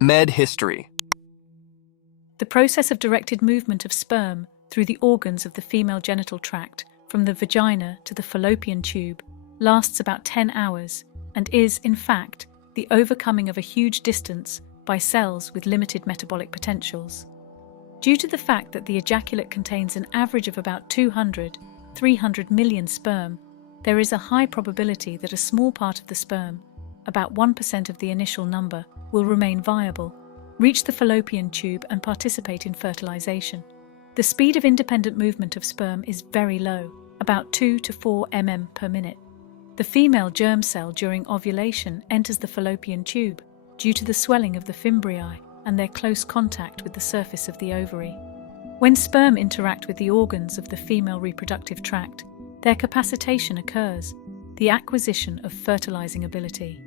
Med history. The process of directed movement of sperm through the organs of the female genital tract from the vagina to the fallopian tube lasts about 10 hours and is, in fact, the overcoming of a huge distance by cells with limited metabolic potentials. Due to the fact that the ejaculate contains an average of about 200-300 million sperm, there is a high probability that a small part of the sperm, about 1% of the initial number, will remain viable, reach the fallopian tube and participate in fertilization. The speed of independent movement of sperm is very low, about 2 to 4 mm per minute. The female germ cell during ovulation enters the fallopian tube due to the swelling of the fimbriae and their close contact with the surface of the ovary. When sperm interact with the organs of the female reproductive tract, their capacitation occurs, the acquisition of fertilizing ability.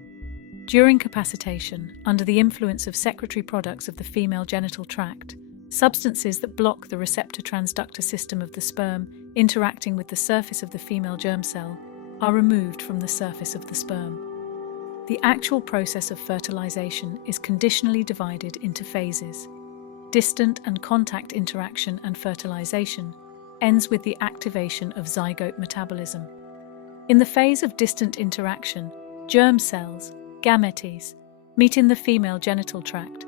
During capacitation, under the influence of secretory products of the female genital tract, substances that block the receptor transductor system of the sperm interacting with the surface of the female germ cell are removed from the surface of the sperm. The actual process of fertilization is conditionally divided into phases. Distant and contact interaction and fertilization ends with the activation of zygote metabolism. In the phase of distant interaction, germ cells, gametes, meet in the female genital tract.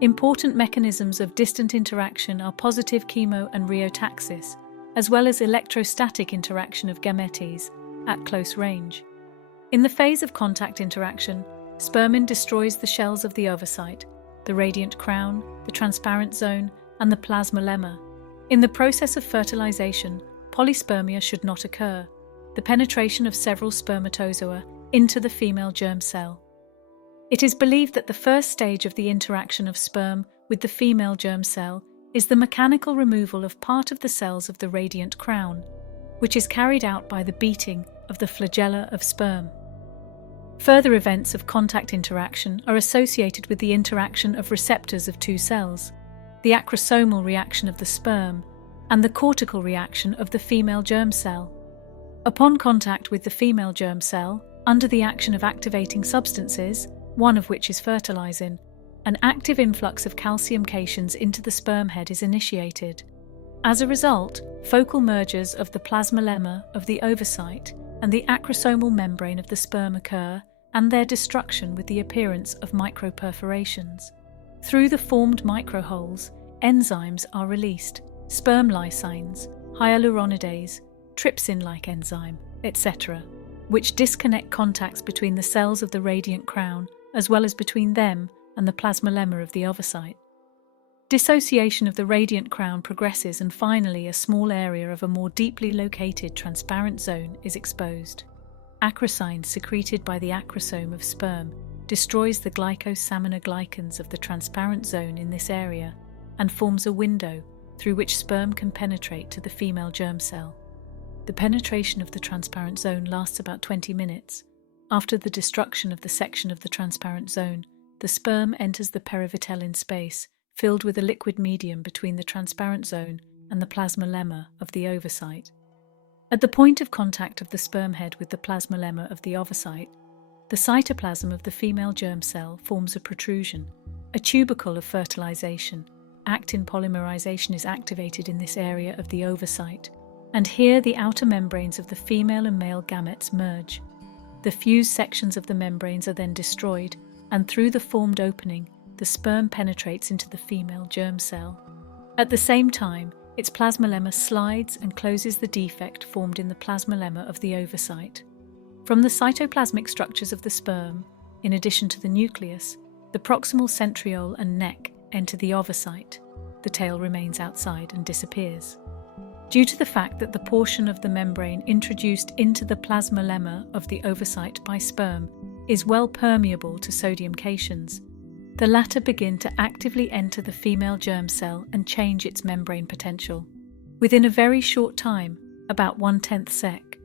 Important mechanisms of distant interaction are positive chemo and rheotaxis, as well as electrostatic interaction of gametes at close range. In the phase of contact interaction, spermine destroys the shells of the ovocyte, the radiant crown, the transparent zone, and the plasmalemma. In the process of fertilization, polyspermia should not occur, the penetration of several spermatozoa into the female germ cell. It is believed that the first stage of the interaction of sperm with the female germ cell is the mechanical removal of part of the cells of the radiant crown, which is carried out by the beating of the flagella of sperm. Further events of contact interaction are associated with the interaction of receptors of two cells, the acrosomal reaction of the sperm and the cortical reaction of the female germ cell. Upon contact with the female germ cell, under the action of activating substances, one of which is fertilizin, an active influx of calcium cations into the sperm head is initiated. As a result, focal mergers of the plasmalemma of the ovocyte and the acrosomal membrane of the sperm occur, and their destruction with the appearance of microperforations. Through the formed microholes, enzymes are released, sperm lysines, hyaluronidase, trypsin-like enzyme, etc., which disconnect contacts between the cells of the radiant crown as well as between them and the plasmalemma of the ovocyte. Dissociation of the radiant crown progresses and finally a small area of a more deeply located transparent zone is exposed. Acrosine secreted by the acrosome of sperm destroys the glycosaminoglycans of the transparent zone in this area and forms a window through which sperm can penetrate to the female germ cell. The penetration of the transparent zone lasts about 20 minutes. After the destruction of the section of the transparent zone, the sperm enters the perivitellin space, filled with a liquid medium between the transparent zone and the plasmalemma of the ovocyte. At the point of contact of the sperm head with the plasmalemma of the ovocyte, the cytoplasm of the female germ cell forms a protrusion, a tubercle of fertilization. Actin polymerization is activated in this area of the ovocyte, and here the outer membranes of the female and male gametes merge. The fused sections of the membranes are then destroyed, and through the formed opening, the sperm penetrates into the female germ cell. At the same time, its plasmalemma slides and closes the defect formed in the plasmalemma of the ovocyte. From the cytoplasmic structures of the sperm, in addition to the nucleus, the proximal centriole and neck enter the ovocyte. The tail remains outside and disappears. Due to the fact that the portion of the membrane introduced into the plasmalemma of the ovocyte by sperm is well permeable to sodium cations, the latter begin to actively enter the female germ cell and change its membrane potential. Within a very short time, about 1/10 sec,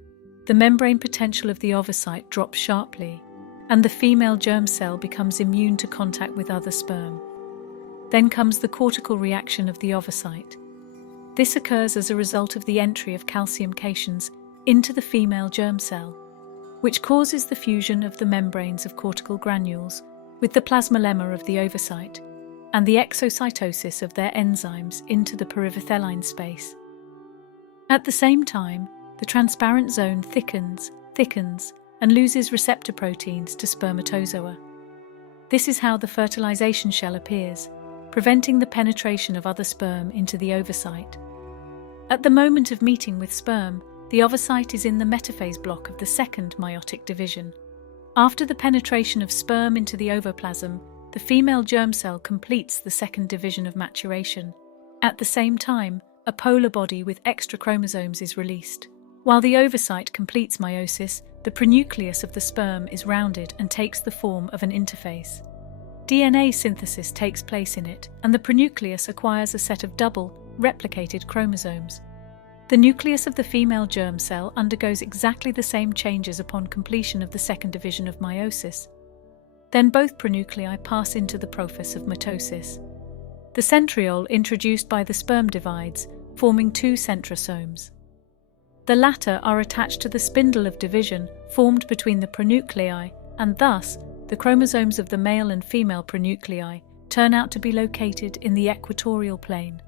the membrane potential of the ovocyte drops sharply, and the female germ cell becomes immune to contact with other sperm. Then comes the cortical reaction of the ovocyte. This occurs as a result of the entry of calcium cations into the female germ cell, which causes the fusion of the membranes of cortical granules with the plasmalemma of the ovocyte and the exocytosis of their enzymes into the perivitelline space. At the same time, the transparent zone thickens, and loses receptor proteins to spermatozoa. This is how the fertilization shell appears, preventing the penetration of other sperm into the ovocyte. At the moment of meeting with sperm, the ovocyte is in the metaphase block of the second meiotic division. After the penetration of sperm into the ovoplasm, the female germ cell completes the second division of maturation. At the same time, a polar body with extra chromosomes is released. While the ovocyte completes meiosis, the pronucleus of the sperm is rounded and takes the form of an interphase. DNA synthesis takes place in it, and the pronucleus acquires a set of double, replicated chromosomes. The nucleus of the female germ cell undergoes exactly the same changes upon completion of the second division of meiosis. Then both pronuclei pass into the process of mitosis. The centriole introduced by the sperm divides, forming two centrosomes. The latter are attached to the spindle of division formed between the pronuclei, and thus the chromosomes of the male and female pronuclei turn out to be located in the equatorial plane.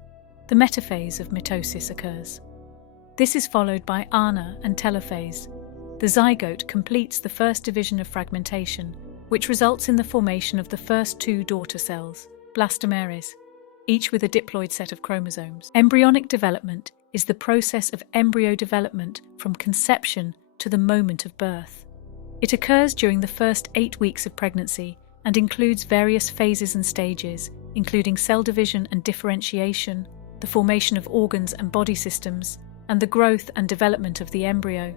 The metaphase of mitosis occurs. This is followed by ana and telophase. The zygote completes the first division of fragmentation, which results in the formation of the first two daughter cells, blastomeres, each with a diploid set of chromosomes. Embryonic development is the process of embryo development from conception to the moment of birth. It occurs during the first 8 weeks of pregnancy and includes various phases and stages, including cell division and differentiation, the formation of organs and body systems, and the growth and development of the embryo.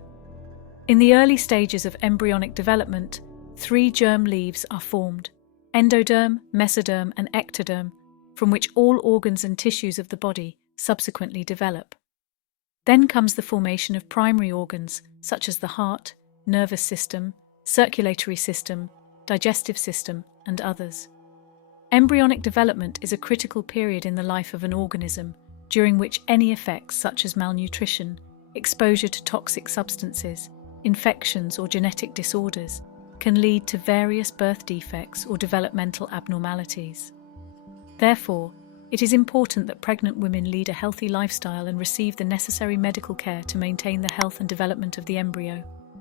In the early stages of embryonic development, 3 germ leaves are formed: endoderm, mesoderm, and ectoderm, from which all organs and tissues of the body subsequently develop. Then comes the formation of primary organs such as the heart, nervous system, circulatory system, digestive system, and others. Embryonic development is a critical period in the life of an organism, during which any effects such as malnutrition, exposure to toxic substances, infections, or genetic disorders can lead to various birth defects or developmental abnormalities. Therefore, it is important that pregnant women lead a healthy lifestyle and receive the necessary medical care to maintain the health and development of the embryo.